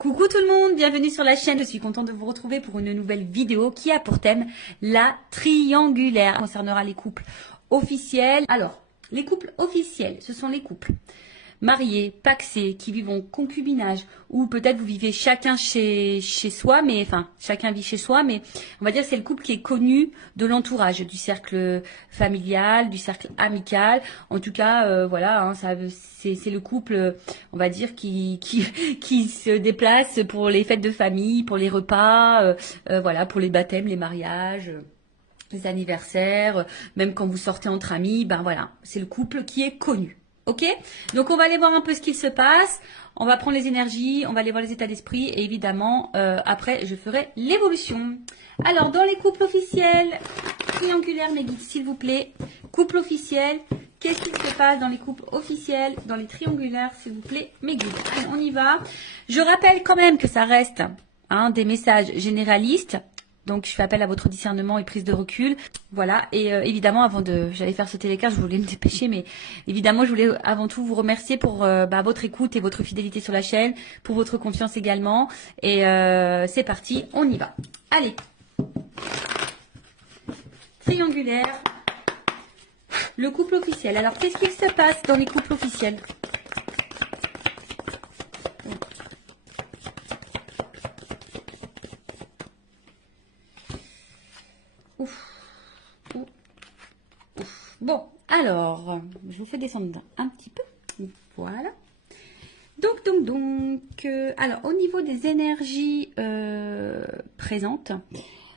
Coucou tout le monde, bienvenue sur la chaîne. Je suis contente de vous retrouver pour une nouvelle vidéo qui a pour thème la triangulaire. Elle concernera les couples officiels. Alors, les couples officiels, ce sont les couples mariés, pacsés, qui vivent en concubinage, ou peut-être vous vivez chacun chez soi, mais enfin chacun vit chez soi, mais on va dire que c'est le couple qui est connu de l'entourage, du cercle familial, du cercle amical. En tout cas, voilà, hein, c'est le couple, on va dire, qui se déplace pour les fêtes de famille, pour les repas, voilà, pour les baptêmes, les mariages. Les anniversaires, même quand vous sortez entre amis, ben voilà, c'est le couple qui est connu. Ok? Donc on va aller voir un peu ce qu'il se passe. On va prendre les énergies, on va aller voir les états d'esprit et évidemment, après, je ferai l'évolution. Alors, dans les couples officiels, triangulaire, mes guides, s'il vous plaît. Couple officiel, qu'est-ce qui se passe dans les couples officiels, dans les triangulaires, s'il vous plaît, mes guides. Allez, on y va. Je rappelle quand même que ça reste des messages généralistes. Donc, je fais appel à votre discernement et prise de recul. Voilà. Et évidemment, j'allais faire sauter les cartes, je voulais me dépêcher, mais évidemment, je voulais avant tout vous remercier pour votre écoute et votre fidélité sur la chaîne, pour votre confiance également. Et c'est parti, on y va. Allez. Triangulaire. Le couple officiel. Alors, qu'est-ce qu'il se passe dans les couples officiels ? Bon, alors, je vous fais descendre un petit peu. Voilà. Donc, alors, au niveau des énergies présentes,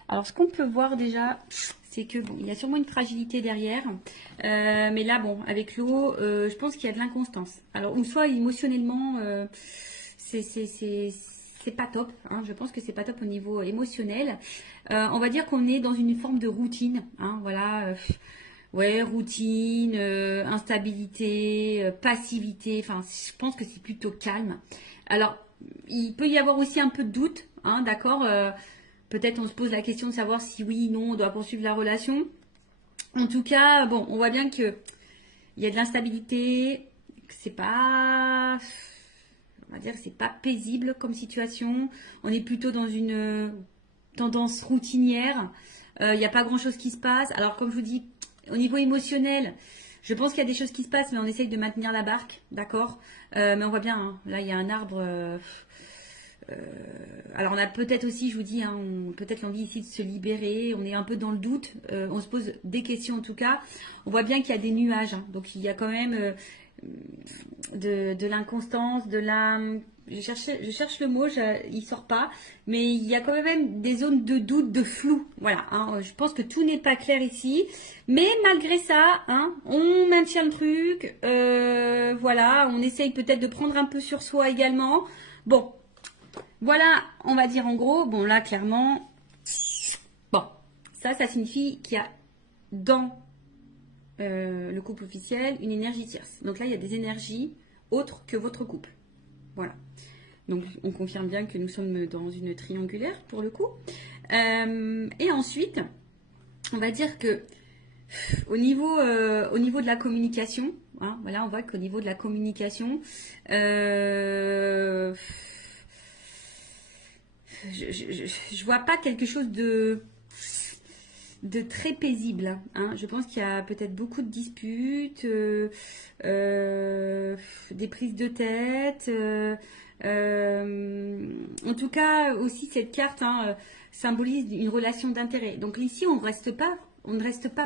alors, ce qu'on peut voir déjà, c'est que, bon, il y a sûrement une fragilité derrière. Mais là, bon, avec l'eau, je pense qu'il y a de l'inconstance. Alors, ou soit émotionnellement, c'est pas top. Hein, je pense que c'est pas top au niveau émotionnel. On va dire qu'on est dans une forme de routine. Hein, voilà. Ouais, routine, instabilité, passivité. Enfin, je pense que c'est plutôt calme. Alors, il peut y avoir aussi un peu de doute. Hein, d'accord. Peut-être on se pose la question de savoir si oui, non, on doit poursuivre la relation. En tout cas, bon, on voit bien que il y a de l'instabilité. Que c'est pas, on va dire, que c'est pas paisible comme situation. On est plutôt dans une tendance routinière. Il n'y a pas grand-chose qui se passe. Alors, comme je vous dis, au niveau émotionnel, je pense qu'il y a des choses qui se passent, mais on essaye de maintenir la barque, d'accord. Mais on voit bien, hein, là, il y a un arbre. Alors, on a peut-être aussi, je vous dis, hein, peut-être l'envie ici de se libérer. On est un peu dans le doute. On se pose des questions, en tout cas. On voit bien qu'il y a des nuages. Hein, donc, il y a quand même de l'inconstance, de la... Je cherche le mot, il sort pas, mais il y a quand même des zones de doute, de flou. Voilà, hein, je pense que tout n'est pas clair ici, mais malgré ça, hein, on maintient le truc. Voilà, on essaye peut-être de prendre un peu sur soi également. Bon, voilà, on va dire en gros. Bon, là, clairement, bon, ça signifie qu'il y a dans le couple officiel une énergie tierce. Donc là, il y a des énergies autres que votre couple. Voilà. Donc, on confirme bien que nous sommes dans une triangulaire pour le coup. Et ensuite, on va dire que au niveau de la communication, hein, voilà, on voit qu'au niveau de la communication, je vois pas quelque chose de très paisible. Hein. Je pense qu'il y a peut-être beaucoup de disputes, des prises de tête. En tout cas, aussi cette carte symbolise une relation d'intérêt. Donc ici, on ne reste pas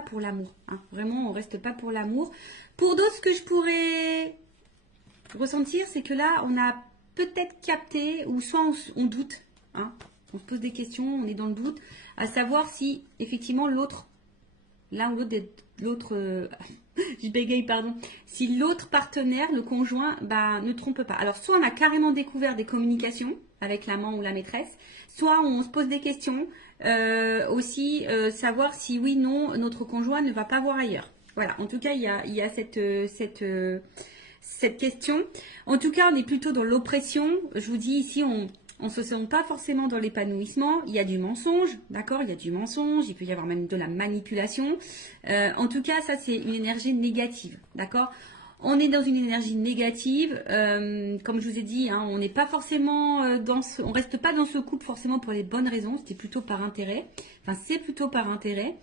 pour l'amour. Hein. Vraiment, on ne reste pas pour l'amour. Pour d'autres, ce que je pourrais ressentir, c'est que là, on a peut-être capté, ou soit on doute. Hein. On se pose des questions, on est dans le doute, à savoir si effectivement l'autre, l'un ou l'autre, je bégaye, pardon, si l'autre partenaire, le conjoint, ne trompe pas. Alors, soit on a carrément découvert des communications avec l'amant ou la maîtresse, soit on se pose des questions, aussi savoir si oui, non, notre conjoint ne va pas voir ailleurs. Voilà, en tout cas, il y a cette question. En tout cas, on est plutôt dans l'oppression. Je vous dis ici, on ne se sent pas forcément dans l'épanouissement. Il y a du mensonge, d'accord. Il y a du mensonge, il peut y avoir même de la manipulation. En tout cas, ça, c'est une énergie négative, d'accord. On est dans une énergie négative, comme je vous ai dit, hein, on n'est pas forcément on reste pas dans ce couple forcément pour les bonnes raisons, c'était plutôt par intérêt. Enfin, c'est plutôt par intérêt.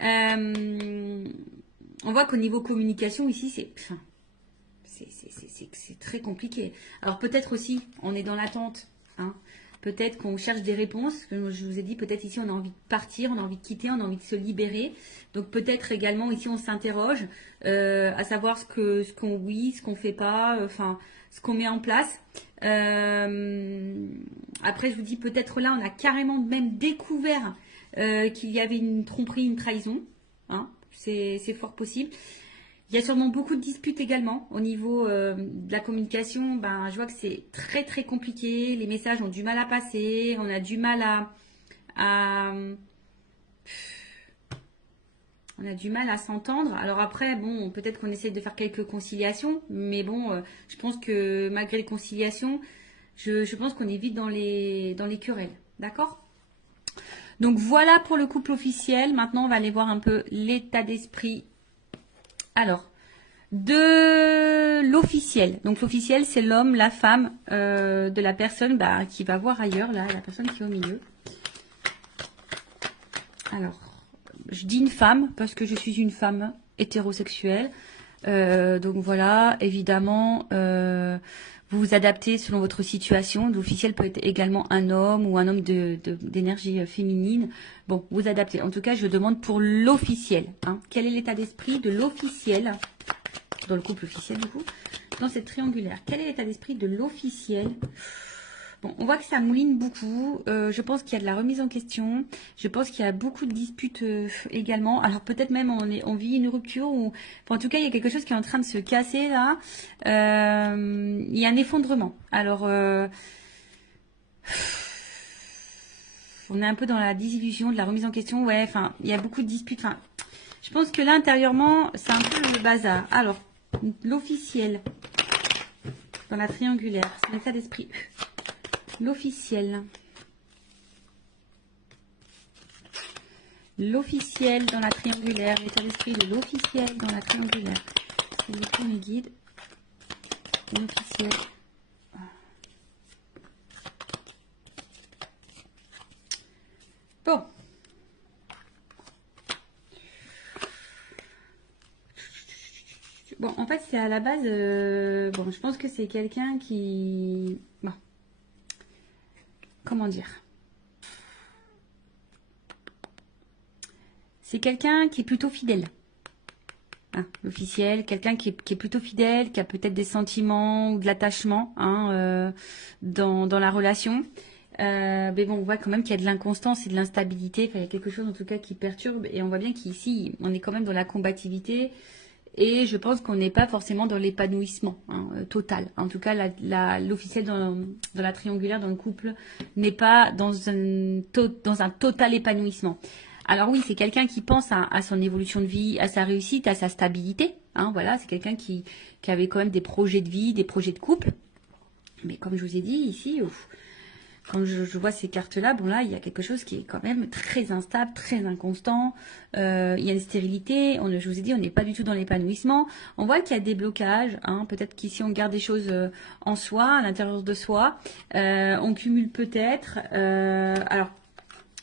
On voit qu'au niveau communication ici, c'est très compliqué. Alors peut-être aussi, on est dans l'attente, hein. Peut-être qu'on cherche des réponses. Comme je vous ai dit, peut-être ici on a envie de partir, on a envie de quitter, on a envie de se libérer. Donc peut-être également ici on s'interroge à savoir ce qu'on fait pas, enfin ce qu'on met en place. Après je vous dis peut-être là on a carrément même découvert qu'il y avait une tromperie, une trahison. Hein, c'est fort possible. Il y a sûrement beaucoup de disputes également au niveau de la communication. Ben, je vois que c'est très très compliqué. Les messages ont du mal à passer. On a du mal on a du mal à s'entendre. Alors après, bon, peut-être qu'on essaie de faire quelques conciliations, mais bon, je pense que malgré les conciliations, je pense qu'on est vite dans les querelles. D'accord? Donc voilà pour le couple officiel. Maintenant, on va aller voir un peu l'état d'esprit. Alors, de l'officiel. Donc l'officiel, c'est l'homme, la femme de la personne qui va voir ailleurs, là, la personne qui est au milieu. Alors, je dis une femme parce que je suis une femme hétérosexuelle. Donc voilà, évidemment, vous vous adaptez selon votre situation. L'officiel peut être également un homme ou un homme d'énergie féminine. Bon, vous adaptez. En tout cas, je demande pour l'officiel. Hein. Quel est l'état d'esprit de l'officiel, dans le couple officiel du coup, dans cette triangulaire? Quel est l'état d'esprit de l'officiel? Bon, on voit que ça mouline beaucoup. Je pense qu'il y a de la remise en question. Je pense qu'il y a beaucoup de disputes également. Alors peut-être même on vit une rupture ou, enfin, en tout cas il y a quelque chose qui est en train de se casser là. Il y a un effondrement. Alors on est un peu dans la désillusion, de la remise en question. Ouais, enfin il y a beaucoup de disputes. Enfin, je pense que là intérieurement c'est un peu le bazar. Alors l'officiel dans la triangulaire, c'est l'état d'esprit. L'officiel. L'officiel dans la triangulaire. L'état d'esprit de l'officiel dans la triangulaire. C'est le premier guide. L'officiel. Bon. Bon, en fait, c'est à la base... bon, je pense que c'est quelqu'un qui... Bon. Comment dire? C'est quelqu'un qui est plutôt fidèle. Hein, l'officiel, quelqu'un qui est plutôt fidèle, qui a peut-être des sentiments ou de l'attachement hein, dans la relation. Mais bon, on voit quand même qu'il y a de l'inconstance et de l'instabilité. Enfin, il y a quelque chose en tout cas qui perturbe. Et on voit bien qu'ici, on est quand même dans la combativité. Et je pense qu'on n'est pas forcément dans l'épanouissement hein, total. En tout cas, l'officiel dans la triangulaire, dans le couple, n'est pas dans un total épanouissement. Alors oui, c'est quelqu'un qui pense à son évolution de vie, à sa réussite, à sa stabilité. Hein, voilà, c'est quelqu'un qui avait quand même des projets de vie, des projets de couple. Mais comme je vous ai dit ici, quand je vois ces cartes-là, bon là, il y a quelque chose qui est quand même très instable, très inconstant. Il y a une stérilité. Je vous ai dit, on n'est pas du tout dans l'épanouissement. On voit qu'il y a des blocages. Hein, peut-être qu'ici, on garde des choses en soi, à l'intérieur de soi. On cumule peut-être. Alors,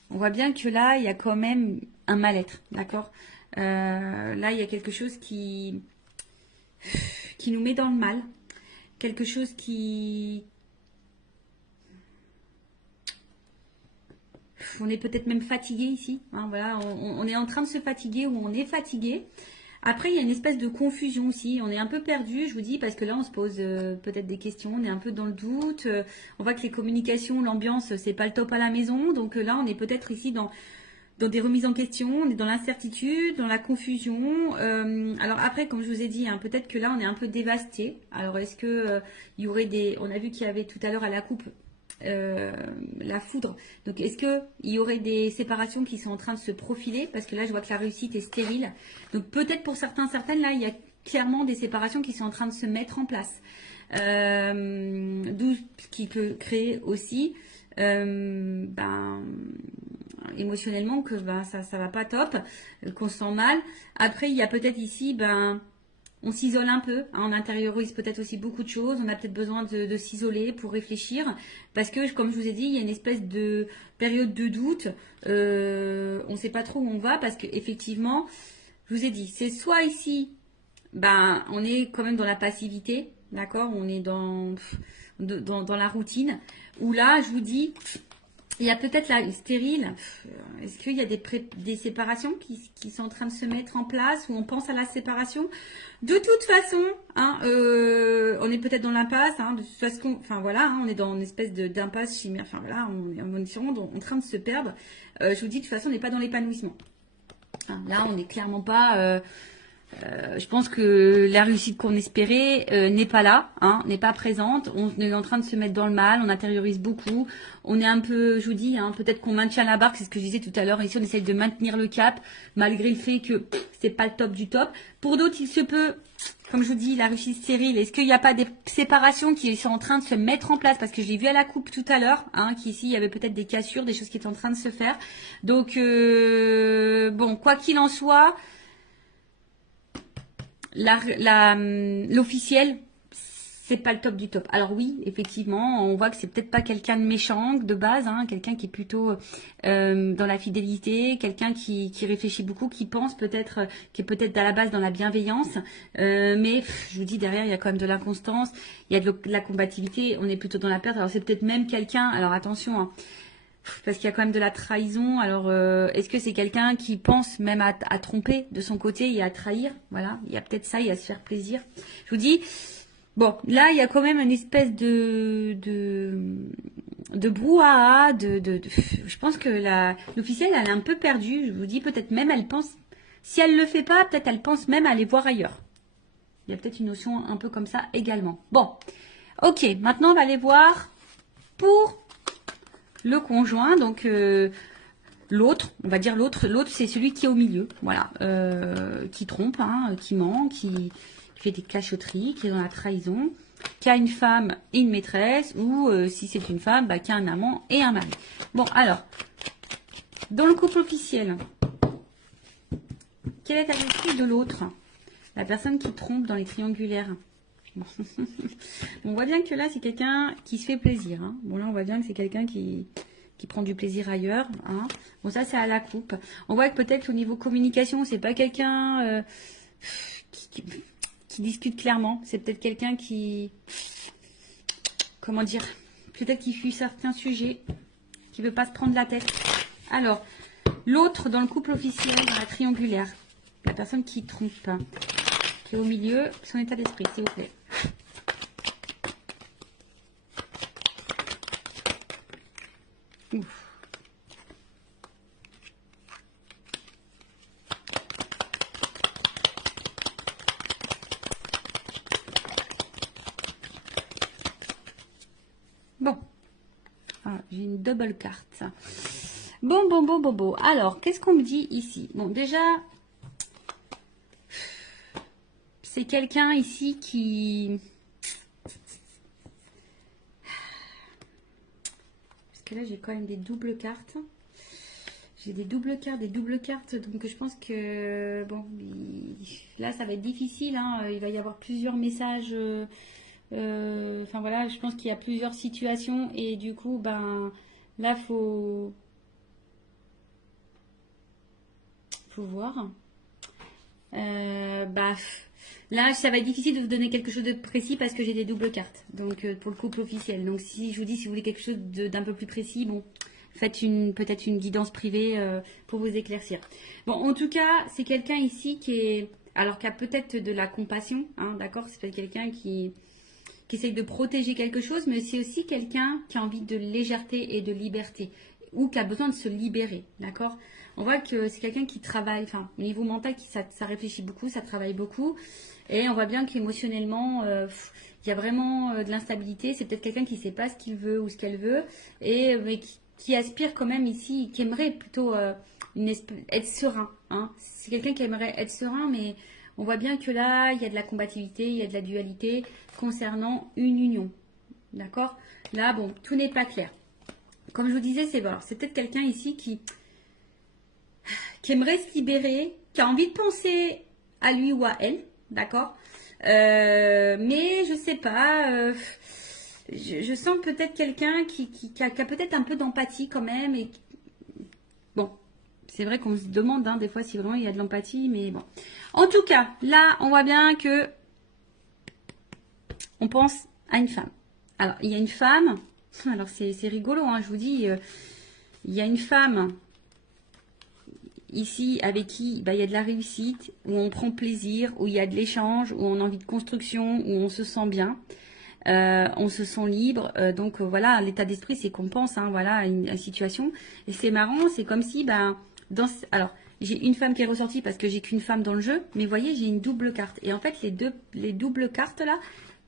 on voit bien que là, il y a quand même un mal-être. D'accord là, il y a quelque chose qui nous met dans le mal. Quelque chose qui... On est peut-être même fatigué ici. Hein, voilà, on est en train de se fatiguer ou on est fatigué. Après, il y a une espèce de confusion aussi. On est un peu perdu, je vous dis, parce que là, on se pose peut-être des questions. On est un peu dans le doute. On voit que les communications, l'ambiance, c'est pas le top à la maison. Donc là, on est peut-être ici dans des remises en question. On est dans l'incertitude, dans la confusion. Alors après, comme je vous ai dit, hein, peut-être que là, on est un peu dévasté. Alors, est-ce que il y aurait des... On a vu qu'il y avait tout à l'heure à la coupe la foudre. Donc, est-ce qu'il y aurait des séparations qui sont en train de se profiler? Parce que là, je vois que la réussite est stérile. Donc, peut-être pour certaines, là, il y a clairement des séparations qui sont en train de se mettre en place. D'où ce qui peut créer aussi émotionnellement que ça va pas top, qu'on se sent mal. Après, il y a peut-être ici, on s'isole un peu, hein, on intériorise peut-être aussi beaucoup de choses, on a peut-être besoin de s'isoler pour réfléchir, parce que comme je vous ai dit, il y a une espèce de période de doute, on ne sait pas trop où on va, parce qu'effectivement, je vous ai dit, c'est soit ici, ben, on est quand même dans la passivité, d'accord, on est dans la routine, où là, je vous dis, il y a peut-être la stérile. Est-ce qu'il y a des séparations qui sont en train de se mettre en place, ou on pense à la séparation? De toute façon, hein, on est peut-être dans l'impasse. Hein, de toute façon, enfin voilà, hein, on est dans une espèce d'impasse chimère. Enfin voilà, on est sûrement en train de se perdre. Je vous dis, de toute façon, on n'est pas dans l'épanouissement. Hein, là, on n'est clairement pas. Je pense que la réussite qu'on espérait n'est pas là, hein, n'est pas présente. On est en train de se mettre dans le mal, on intériorise beaucoup. On est un peu, je vous dis, hein, peut-être qu'on maintient la barque, c'est ce que je disais tout à l'heure. Ici, on essaye de maintenir le cap, malgré le fait que c'est pas le top du top. Pour d'autres, il se peut, comme je vous dis, la réussite stérile. Est-ce qu'il n'y a pas des séparations qui sont en train de se mettre en place? Parce que j'ai vu à la coupe tout à l'heure, hein, qu'ici, il y avait peut-être des cassures, des choses qui étaient en train de se faire. Donc, bon, quoi qu'il en soit, l'officiel, c'est pas le top du top. Alors oui, effectivement, on voit que c'est peut-être pas quelqu'un de méchant de base, hein, quelqu'un qui est plutôt dans la fidélité, quelqu'un qui réfléchit beaucoup, qui pense peut-être, qui est peut-être à la base dans la bienveillance, mais je vous dis, derrière, il y a quand même de l'inconstance, il y a de la combativité, on est plutôt dans la perte. Alors c'est peut-être même quelqu'un, alors attention, hein, parce qu'il y a quand même de la trahison. Alors, est-ce que c'est quelqu'un qui pense même à tromper de son côté et à trahir? Voilà, il y a peut-être ça, il y a se faire plaisir. Je vous dis, bon, là, il y a quand même une espèce de brouhaha, je pense que l'officielle, elle est un peu perdue. Je vous dis, peut-être même, elle pense, si elle le fait pas, peut-être elle pense même à aller voir ailleurs. Il y a peut-être une notion un peu comme ça également. Bon, ok, maintenant, on va aller voir pour le conjoint, donc l'autre, on va dire l'autre c'est celui qui est au milieu, voilà, qui trompe, hein, qui ment, qui fait des cachotteries, qui est dans la trahison, qui a une femme et une maîtresse, ou si c'est une femme, bah, qui a un amant et un mari. Bon, alors, dans le couple officiel, quelle est l'attitude de l'autre? La personne qui trompe dans les triangulaires. Bon. On voit bien que là, c'est quelqu'un qui se fait plaisir. Hein. Bon, là, on voit bien que c'est quelqu'un qui prend du plaisir ailleurs. Hein. Bon, ça, c'est à la coupe. On voit que peut-être au niveau communication, c'est pas quelqu'un qui discute clairement. C'est peut-être quelqu'un qui... Comment dire? Peut-être qui fuit certains sujets, qui veut pas se prendre la tête. Alors, l'autre dans le couple officiel, dans la triangulaire, la personne qui trompe, qui est au milieu, son état d'esprit, s'il vous plaît. Ouf. Bon. Ah, j'ai une double carte. Bon. Alors, qu'est-ce qu'on me dit ici? Bon, déjà, c'est quelqu'un ici qui... Parce que là, j'ai quand même des doubles cartes. J'ai des doubles cartes. Donc, je pense que... Bon, là, ça va être difficile. Hein, il va y avoir plusieurs messages... Enfin, voilà, je pense qu'il y a plusieurs situations. Et du coup, ben... Là, faut voir. Là, ça va être difficile de vous donner quelque chose de précis parce que j'ai des doubles cartes. Donc, pour le couple officiel. Donc, si je vous dis, si vous voulez quelque chose d'un peu plus précis, bon, faites peut-être une guidance privée pour vous éclaircir. Bon, en tout cas, c'est quelqu'un ici qui a peut-être de la compassion, hein, d'accord? C'est peut-être quelqu'un qui essaye de protéger quelque chose, mais c'est aussi quelqu'un qui a envie de légèreté et de liberté, ou qui a besoin de se libérer, d'accord? On voit que c'est quelqu'un qui travaille, enfin, au niveau mental, ça réfléchit beaucoup, ça travaille beaucoup, et on voit bien qu'émotionnellement, il y a vraiment de l'instabilité. C'est peut-être quelqu'un qui ne sait pas ce qu'il veut ou ce qu'elle veut, mais qui aspire quand même ici, qui aimerait plutôt être serein, hein? C'est quelqu'un qui aimerait être serein, mais... On voit bien que là, il y a de la combativité, il y a de la dualité concernant une union. D'accord? Là, bon, tout n'est pas clair. Comme je vous disais, c'est peut-être quelqu'un ici qui aimerait se libérer, qui a envie de penser à lui ou à elle. D'accord? Mais je sais pas. Je sens peut-être quelqu'un qui a peut-être un peu d'empathie quand même. Et bon, c'est vrai qu'on se demande des fois si vraiment il y a de l'empathie, mais bon. En tout cas, là, on voit bien que on pense à une femme. Alors, il y a une femme. Alors, c'est rigolo, je vous dis. Il y a une femme ici avec qui il y a de la réussite, où on prend plaisir, où il y a de l'échange, où on a envie de construction, où on se sent bien. On se sent libre, donc voilà, l'état d'esprit c'est qu'on pense, voilà, à une situation. Et c'est marrant, c'est comme si, alors j'ai une femme qui est ressortie parce que j'ai qu'une femme dans le jeu, mais vous voyez, j'ai une double carte. Et en fait, les doubles cartes là,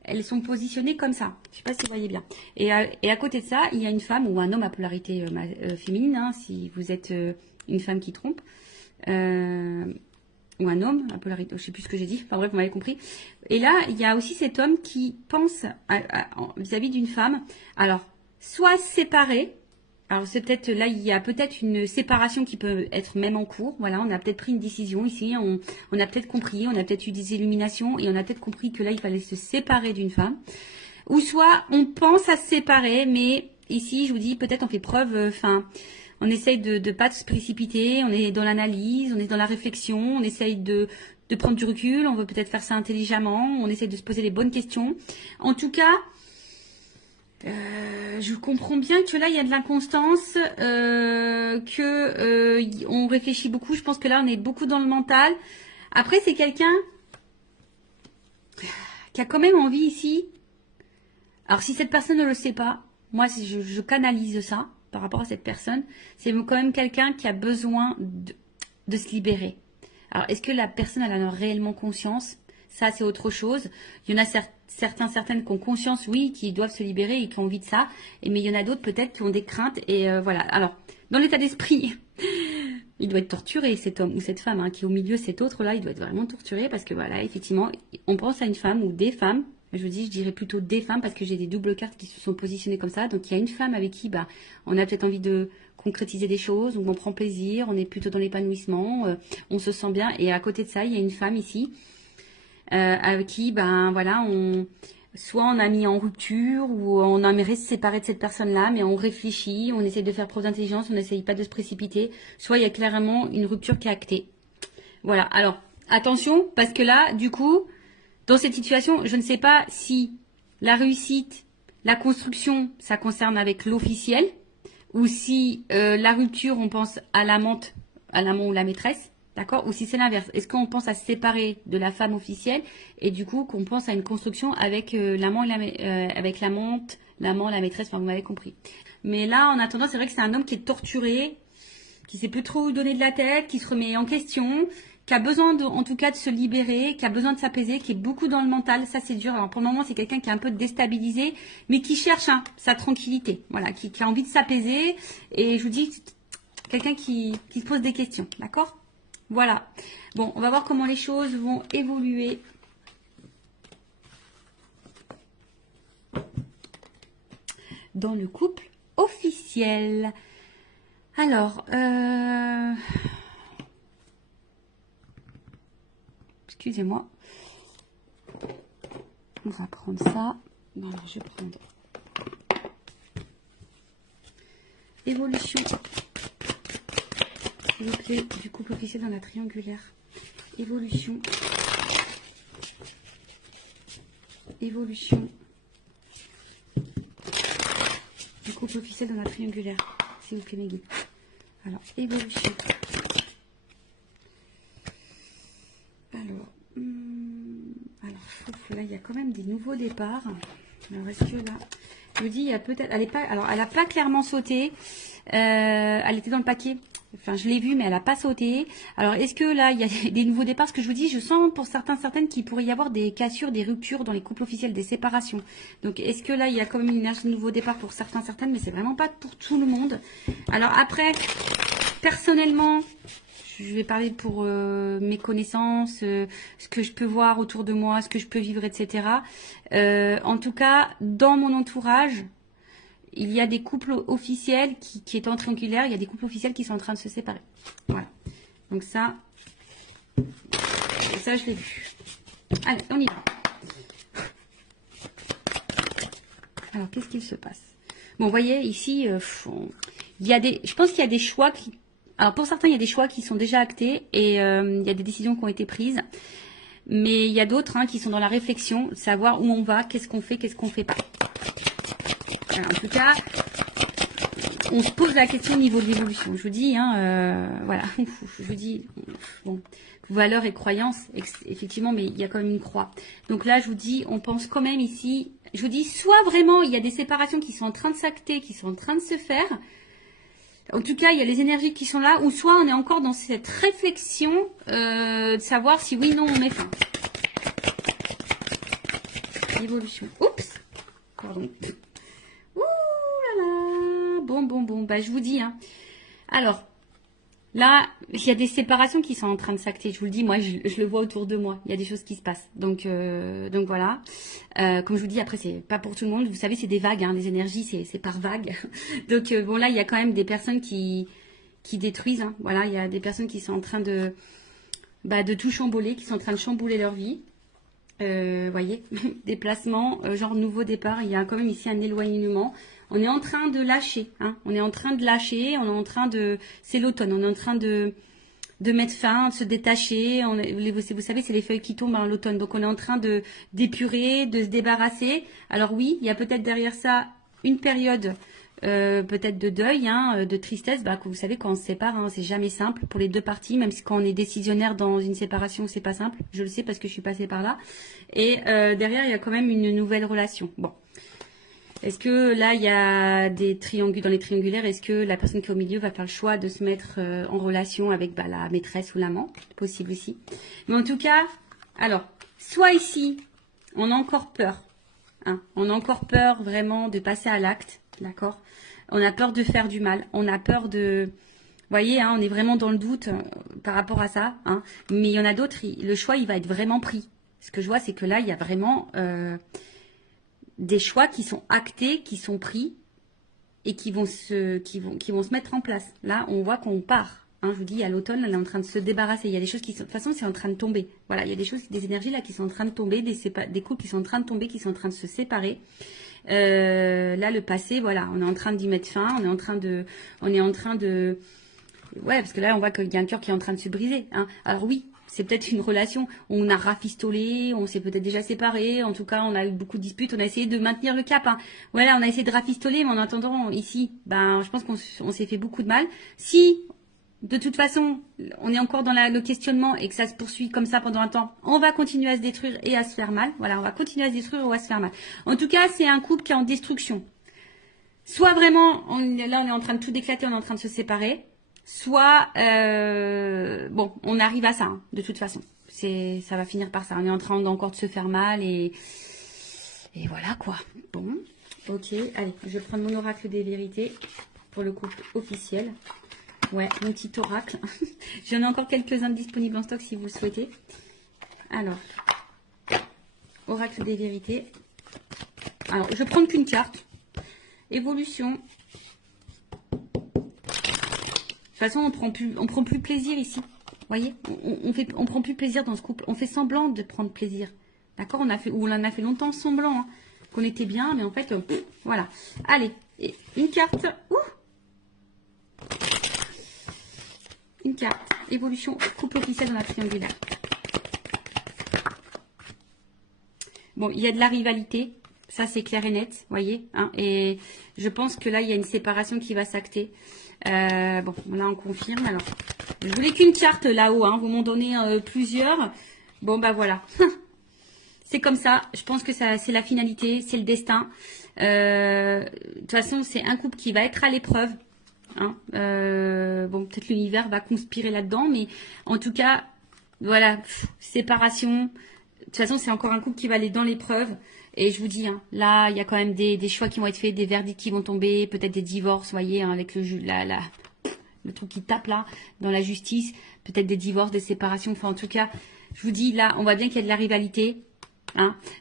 elles sont positionnées comme ça. Je sais pas si vous voyez bien. Et à côté de ça, il y a une femme ou un homme à polarité féminine, si vous êtes une femme qui trompe. Ou un homme, à polarité, je sais plus ce que j'ai dit, enfin bref, vous m'avez compris. Et là, il y a aussi cet homme qui pense vis-à-vis d'une femme, alors, soit séparé, alors c'est peut-être, là, il y a peut-être une séparation qui peut être même en cours, voilà, on a peut-être pris une décision ici, on a peut-être compris, on a peut-être eu des illuminations, et on a peut-être compris que là, il fallait se séparer d'une femme, ou soit on pense à se séparer, mais ici, je vous dis, peut-être on fait preuve, on essaye de ne pas se précipiter, on est dans l'analyse, on est dans la réflexion, on essaye de prendre du recul, on veut peut-être faire ça intelligemment, on essaye de se poser les bonnes questions. En tout cas, je comprends bien que là, il y a de l'inconstance, on réfléchit beaucoup. Je pense que là, on est beaucoup dans le mental. Après, c'est quelqu'un qui a quand même envie ici. Alors, si cette personne ne le sait pas, moi, je canalise ça par rapport à cette personne, c'est quand même quelqu'un qui a besoin de se libérer. Alors, est-ce que la personne elle en a réellement conscience? Ça, c'est autre chose. Il y en a certaines qui ont conscience, oui, qui doivent se libérer et qui ont envie de ça. Mais il y en a d'autres peut-être qui ont des craintes. Et voilà. Alors, dans l'état d'esprit, il doit être torturé, cet homme ou cette femme qui est au milieu, cet autre-là, il doit être vraiment torturé parce que voilà, effectivement, on pense à une femme ou des femmes. Je dirais plutôt des femmes parce que j'ai des doubles cartes qui se sont positionnées comme ça. Donc, il y a une femme avec qui on a peut-être envie de concrétiser des choses, on prend plaisir, on est plutôt dans l'épanouissement, on se sent bien. Et à côté de ça, il y a une femme ici avec qui, voilà, soit on a mis en rupture ou on aimerait se séparer de cette personne-là, mais on réfléchit, on essaie de faire preuve d'intelligence, on n'essaye pas de se précipiter. Soit il y a clairement une rupture qui est actée. Voilà. Alors, attention, parce que là, du coup, dans cette situation, je ne sais pas si la réussite, la construction, ça concerne avec l'officiel, ou si la rupture, on pense à l'amant ou la maîtresse, d'accord? Ou si c'est l'inverse. Est-ce qu'on pense à se séparer de la femme officielle et du coup qu'on pense à une construction avec l'amant avec l'amante, l'amant, la maîtresse, enfin vous m'avez compris. Mais là, en attendant, c'est vrai que c'est un homme qui est torturé, qui sait plus trop où donner de la tête, qui se remet en question, qui a besoin en tout cas de se libérer, qui a besoin de s'apaiser, qui est beaucoup dans le mental. Ça, c'est dur. Alors, pour le moment, c'est quelqu'un qui est un peu déstabilisé, mais qui cherche sa tranquillité. Voilà, qui a envie de s'apaiser. Et je vous dis, quelqu'un qui se pose des questions. D'accord? Voilà. Bon, on va voir comment les choses vont évoluer. Dans le couple officiel. Alors, excusez-moi. On va prendre ça. Voilà, je vais prendre évolution, s'il vous plaît, du couple officiel dans la triangulaire. Évolution. Évolution du couple officiel dans la triangulaire. S'il vous plaît, mes guides. Alors, évolution. Là, il y a quand même des nouveaux départs. Alors, est-ce que là, je vous dis, il y a peut-être, elle n'a pas clairement sauté. Elle était dans le paquet. Enfin, je l'ai vue, mais elle n'a pas sauté. Alors, est-ce que là, il y a des nouveaux départs? Ce que je vous dis, je sens pour certaines qu'il pourrait y avoir des cassures, des ruptures dans les couples officiels, des séparations. Donc, est-ce que là, il y a quand même une énergie de nouveau départ pour certaines, mais c'est vraiment pas pour tout le monde. Alors, après, personnellement, je vais parler pour mes connaissances, ce que je peux voir autour de moi, ce que je peux vivre, etc. En tout cas, dans mon entourage, il y a des couples officiels qui étaient en triangulaire, il y a des couples officiels qui sont en train de se séparer. Voilà. Donc ça je l'ai vu. Allez, on y va. Alors, qu'est-ce qu'il se passe? Bon, vous voyez, ici, il y a je pense qu'il y a des choix qui... Alors, pour certains, il y a des choix qui sont déjà actés et il y a des décisions qui ont été prises. Mais il y a d'autres qui sont dans la réflexion, savoir où on va, qu'est-ce qu'on fait pas. Alors, en tout cas, on se pose la question au niveau de l'évolution. Je vous dis, voilà, je vous dis, bon, valeurs et croyances, effectivement, mais il y a quand même une croix. Donc là, je vous dis, on pense quand même ici, je vous dis, soit vraiment, il y a des séparations qui sont en train de s'acter, qui sont en train de se faire. En tout cas, il y a les énergies qui sont là, ou soit on est encore dans cette réflexion de savoir si oui, non, on met fin. Évolution. Oups. Pardon. Ouh là là. Bon. Bah, je vous dis. Alors, là, il y a des séparations qui sont en train de s'acter. Je vous le dis, moi, je le vois autour de moi. Il y a des choses qui se passent. Donc voilà. Comme je vous dis, après, c'est pas pour tout le monde. Vous savez, c'est des vagues. Les énergies, c'est par vagues. Donc, bon, là, il y a quand même des personnes qui détruisent. Voilà, il y a des personnes qui sont en train de tout chambouler, qui sont en train de chambouler leur vie. Voyez, déplacement, genre nouveau départ. Il y a quand même ici un éloignement. On est en train de lâcher, on est en train de lâcher, on est en train de, c'est l'automne, on est en train de mettre fin, de se détacher. Vous savez, c'est les feuilles qui tombent à l'automne, donc on est en train de d'épurer, de se débarrasser. Alors oui, il y a peut-être derrière ça une période peut-être de deuil, de tristesse. Que vous savez, quand on se sépare, c'est jamais simple pour les deux parties, même si quand on est décisionnaire dans une séparation, c'est pas simple. Je le sais parce que je suis passée par là. Et derrière, il y a quand même une nouvelle relation. Bon. Est-ce que là, il y a des triangulaires, dans les triangulaires, est-ce que la personne qui est au milieu va faire le choix de se mettre en relation avec la maîtresse ou l'amant? Possible aussi. Mais en tout cas, alors, soit ici, on a encore peur. On a encore peur vraiment de passer à l'acte, d'accord? On a peur de faire du mal. On a peur de... Vous voyez, on est vraiment dans le doute par rapport à ça. Mais il y en a d'autres, le choix, il va être vraiment pris. Ce que je vois, c'est que là, il y a vraiment... des choix qui sont actés, qui sont pris et qui vont se mettre en place. Là, on voit qu'on part. Je vous dis, à l'automne, elle est en train de se débarrasser. Il y a des choses qui sont... De toute façon, c'est en train de tomber. Voilà, il y a des choses, des énergies là qui sont en train de tomber, des couples qui sont en train de tomber, qui sont en train de se séparer. Là, le passé, voilà, on est en train d'y mettre fin. On est en train de... Ouais, parce que là, on voit qu'il y a un cœur qui est en train de se briser. Alors oui, c'est peut-être une relation, on a rafistolé, on s'est peut-être déjà séparés, en tout cas on a eu beaucoup de disputes, on a essayé de maintenir le cap. Voilà, on a essayé de rafistoler, mais en attendant, ici, je pense qu'on s'est fait beaucoup de mal. Si, de toute façon, on est encore dans le questionnement et que ça se poursuit comme ça pendant un temps, on va continuer à se détruire et à se faire mal. Voilà, on va continuer à se détruire ou à se faire mal. En tout cas, c'est un couple qui est en destruction. Soit vraiment, là on est en train de tout éclater, on est en train de se séparer. Soit, bon, on arrive à ça, de toute façon. Ça va finir par ça. On est en train encore de se faire mal et voilà quoi. Bon, ok. Allez, je vais prendre mon oracle des vérités pour le couple officiel. Ouais, mon petit oracle. J'en ai encore quelques-uns disponibles en stock si vous le souhaitez. Alors, oracle des vérités. Alors, je vais prendre qu'une carte. Évolution. De toute façon, on prend plus plaisir ici. Vous voyez, on prend plus plaisir dans ce couple. On fait semblant de prendre plaisir. D'accord, on en a fait longtemps semblant qu'on était bien, mais en fait, voilà. Allez, et une carte. Une carte. Évolution couple officiel dans la triangulaire. Bon, il y a de la rivalité. Ça, c'est clair et net, voyez. Et je pense que là, il y a une séparation qui va s'acter. Bon, là, on confirme. Alors, je voulais qu'une carte là-haut. Vous m'en donnez plusieurs. Bon, voilà. C'est comme ça. Je pense que c'est la finalité. C'est le destin. De toute façon, c'est un couple qui va être à l'épreuve. Bon, peut-être l'univers va conspirer là-dedans. Mais en tout cas, voilà. Séparation. De toute façon, c'est encore un couple qui va aller dans l'épreuve. Et je vous dis, là, il y a quand même des choix qui vont être faits, des verdicts qui vont tomber, peut-être des divorces, voyez, avec le truc qui tape là, dans la justice, peut-être des divorces, des séparations. Enfin, en tout cas, je vous dis, là, on voit bien qu'il y a de la rivalité.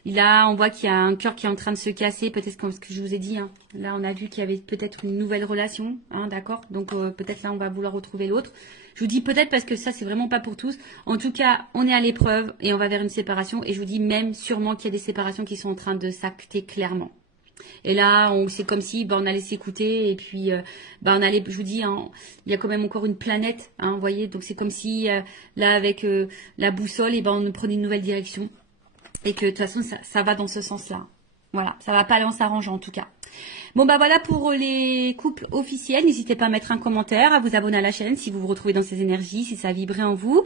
Là, on voit qu'il y a un cœur qui est en train de se casser, peut-être comme ce que je vous ai dit. Là, on a vu qu'il y avait peut-être une nouvelle relation, d'accord. Donc, peut-être là, on va vouloir retrouver l'autre. Je vous dis peut-être parce que ça, c'est vraiment pas pour tous. En tout cas, on est à l'épreuve et on va vers une séparation. Et je vous dis même sûrement qu'il y a des séparations qui sont en train de s'acter clairement. Et là, c'est comme si on allait s'écouter et puis on allait, je vous dis, hein, il y a quand même encore une planète, hein, vous voyez. Donc c'est comme si là avec la boussole, et on prenait une nouvelle direction et que de toute façon ça va dans ce sens-là. Voilà, ça va pas aller en s'arrangeant en tout cas. Bon voilà pour les couples officiels. N'hésitez pas à mettre un commentaire, à vous abonner à la chaîne si vous vous retrouvez dans ces énergies, si ça a vibré en vous,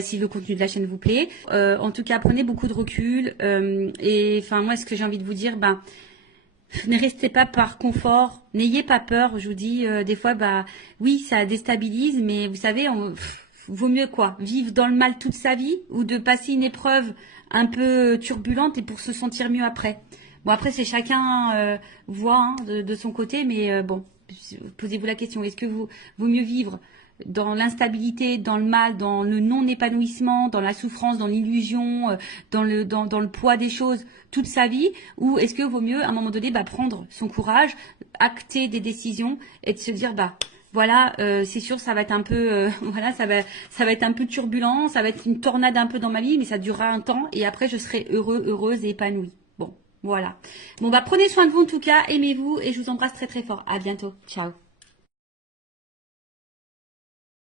si le contenu de la chaîne vous plaît. En tout cas, prenez beaucoup de recul. Et enfin moi, ce que j'ai envie de vous dire, ne restez pas par confort, n'ayez pas peur. Je vous dis, des fois, oui, ça déstabilise, mais vous savez, vaut mieux quoi, vivre dans le mal toute sa vie ou de passer une épreuve un peu turbulente et pour se sentir mieux après. Bon, après, c'est chacun voit de son côté, mais bon, posez-vous la question, est-ce que vaut mieux vivre dans l'instabilité, dans le mal, dans le non-épanouissement, dans la souffrance, dans l'illusion, dans le poids des choses toute sa vie, ou est-ce que vaut mieux à un moment donné prendre son courage, acter des décisions et de se dire voilà, c'est sûr, ça va être un peu, voilà, ça va être un peu turbulent, ça va être une tornade un peu dans ma vie, mais ça durera un temps et après je serai heureuse et épanouie. Bon, voilà. Bon prenez soin de vous en tout cas, aimez-vous et je vous embrasse très très fort. À bientôt, ciao.